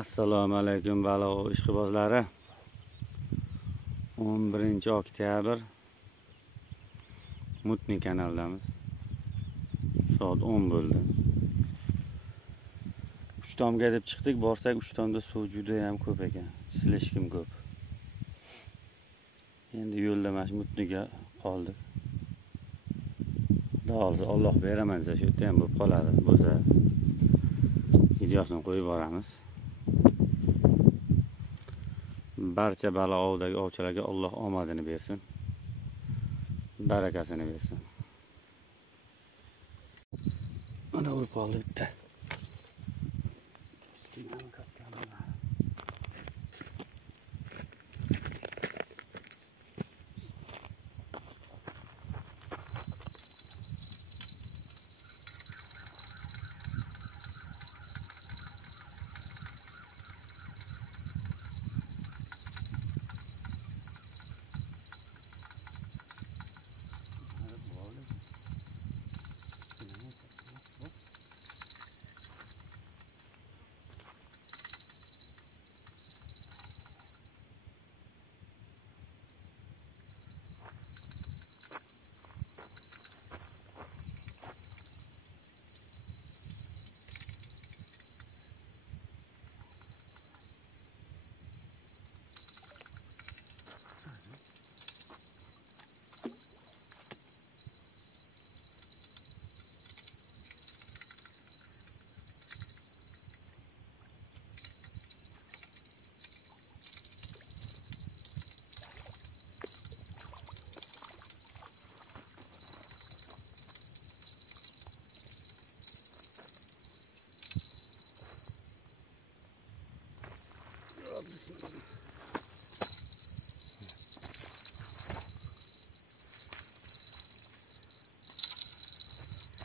Assalomu alaykum baliq ishqibozlari. 11 oktyabr Mutniy kanaldamiz. Soat 10 bo'ldi. Uchtomga deb chiqdik, borsak Uchtomda suv juda ham ko'p ekan. Silishkim ko'p. Endi yo'lda mana shu Mutniyga qoldik. Alloh beraman desa shu yerda ham bo'lib qoladi. Bo'lsa videosini qo'yib boramiz. Barcha baliq ovdagi ovchilarga Alloh omadini bersin. Barakasini bersin. Mana bo'lib qoldi bitta.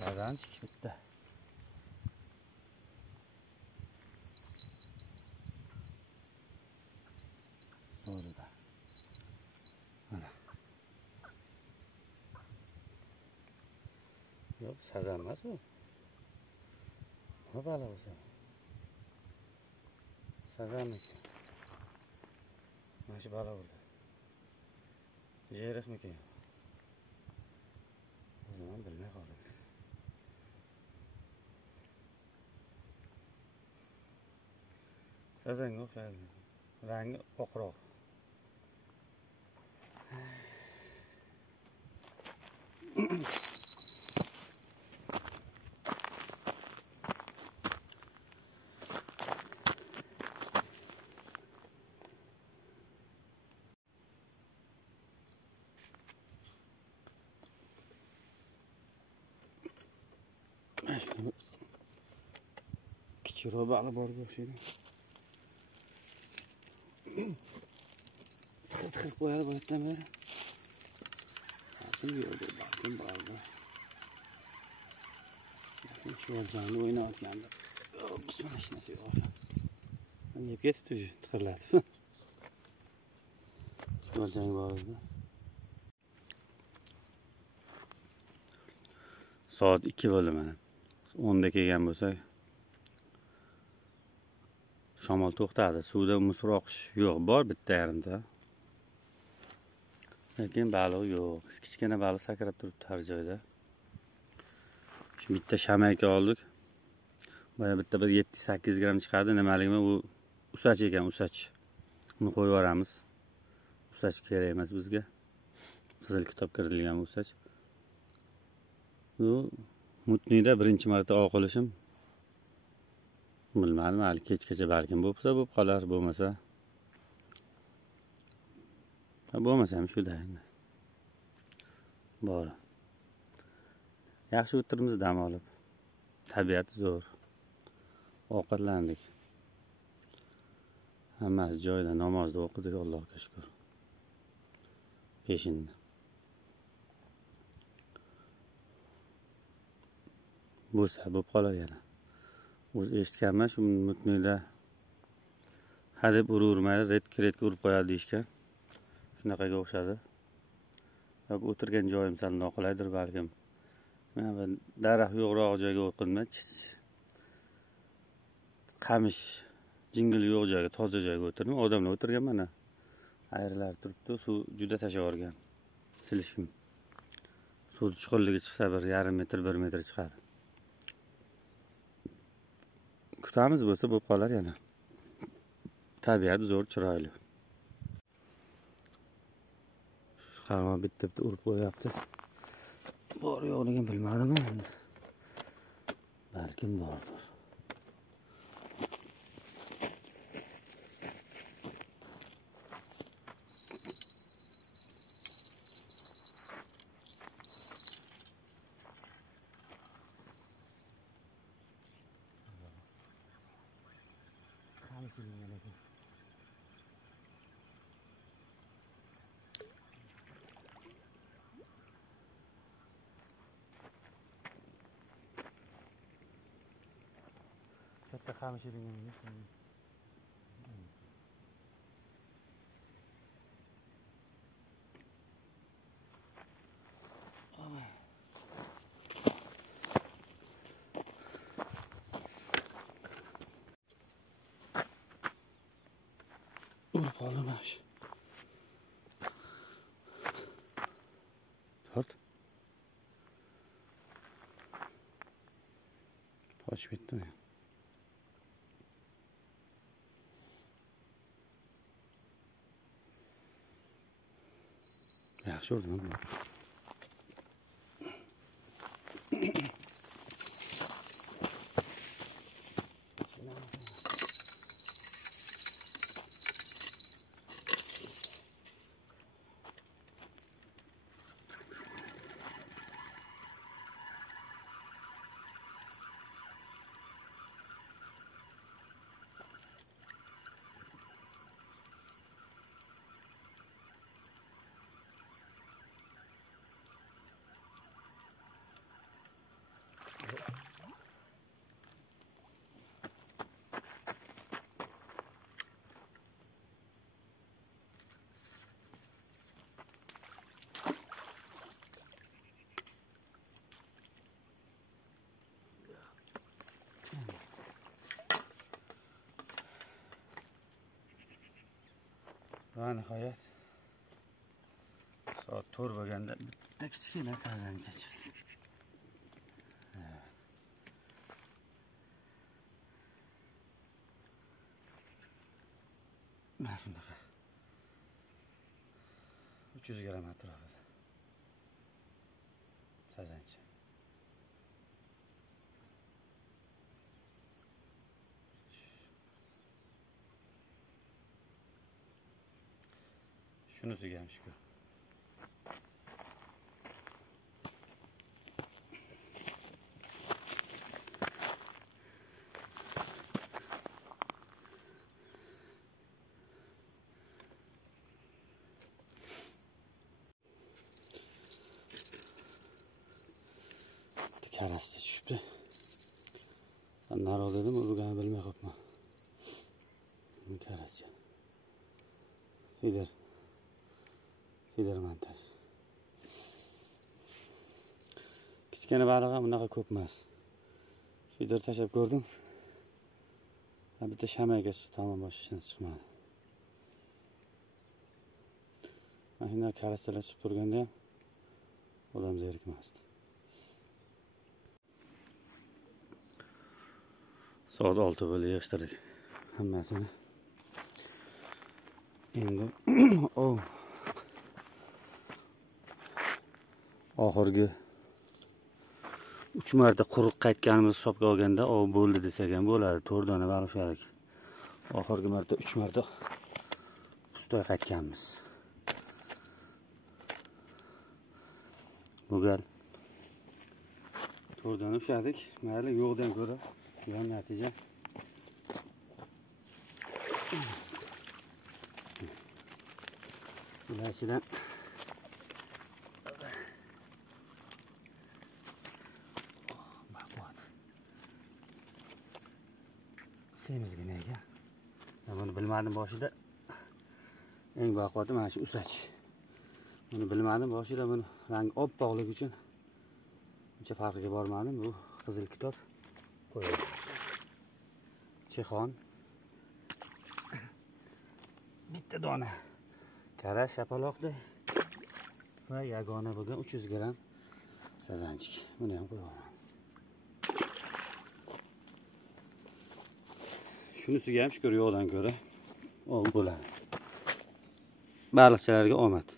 Aradan çıktı. Sonra da. Ana. Yok, sazanmaz mı? Ne balığı olsa? Sazan mı? Nasıl balığı burada? Jerik mi ki? O zaman bilmeye kaldım. Sazan yok yani. Rengi oqroq. Kichikroq baliq borga o'xshaydi. Qilib qo'yadi bu yerdan beri. Balkim yo'q, balkim bordi. Shu o'rjonni o'ynayotganda. Bismillah, hech narsa yo'q. Yeb ketibdi shu tiqirlatib. O'rjang bor edi. Soat 2 bo'ldi mana. 10da kelgan bo'lsak, shamol to'xtadi. Suvda musroq yo'q, bor bitta yarimta. Lekin baliq yo'q. Kichkina baliq sakrab turibdi har joyda. Shu bitta shamayka oldik. Boya bitta bir 7-8 gram chiqadi. Nimaligimi u usach ekan, usach. Uni qo'yib yuboramiz. Usach kerak emas bizga. Qizil kitob kiritilgan usach. Bu Mutniyda birinchi marta ov qilishim. Bilmadim, hali kechgacha balkim bo'lsa bo'lib qolar, bo'lmasa. Bo'lmasa ham shu endi. Bor. Yaxshi o'tiribmiz dam olib. Tabiat zo'r. Ovqatlandik. Hammasi joyida, namozni o'qidik, Allohga shukr. Peshinda. Bo'lsa bo'lib qolar yana. O'zi eshitganman shu Mutniyda hadeb uravermaydi, redka urib qo'yadi deyishgan. Shunaqaga o'xshadi. Yo'q, o'tirgan joyim sal noqulaydir balkim. Mana daraxt yo'qroq joyga o'qinma. qamish jingil yo'q joyga, toza joyga o'tirdim. Odamlar o'tirgan mana. Ayirlar turibdi. Suv juda tashavorgan. Silishim. Suv chuqurligi chiqsa 1,5 metr, 1 metr chiqadi. Kutamiz bo'lsa bo'lib qolar yana. Tabiat zo'r, chiroyli. Qarama bitta urib qo'yapti. Bor yo'qligini bilmadim endi. Balkim bordir. Katta qamish edingiz. Urib olmash. Tort. Qochib ketdimi? Yaxshi urdim. Va nihoyat soat 4 bo'lganda bitta kichkina sazancha chiqdi. Mana shunaqa 300 gram atrofida sazancha. Shunisiga ham shukur. Karascha tushibdi. Naro dedim, urganini bilmay qolibman. Karascha. Fider montaj. Kichkina baliq ham bunaqa ko'p emas. Fider tashab ko'rdim. Bitta shamayga tamom boshdan chiqmadi. Mashina karaschalar chiqib turganda ham odam zerikmasdi. Soat 6 bo'ldi, yig'ishtirdik hammasini. Endi oxirgi 3 marta quruq qaytganimiz hisobga olganda bo'ldi desak ham bo'ladi. 4 dona baliq ushladik. Oxirgi marta 3 marta pustoy qaytganmiz. Bu gal 4 dona ushladik. Mayli, yo'qdan ko'ra yomon natija. Bularchidan semizgina ekan. Buni bilmadim boshida. Eng baquvvati mana shu usach. Buni bilmadim boshida, buni rangi oppoqligi uchun uncha farqiga bormadim. Bu qizil kitob qo'yadi. chexon. Bitta dona kara shapaloqda va yagona bo'lgan 300 gram sazanchik. Buni ham qo'yaman. Shunisiga ham shukur yo'qdan ko'ra bo'ladi. Baliqchilarga omad.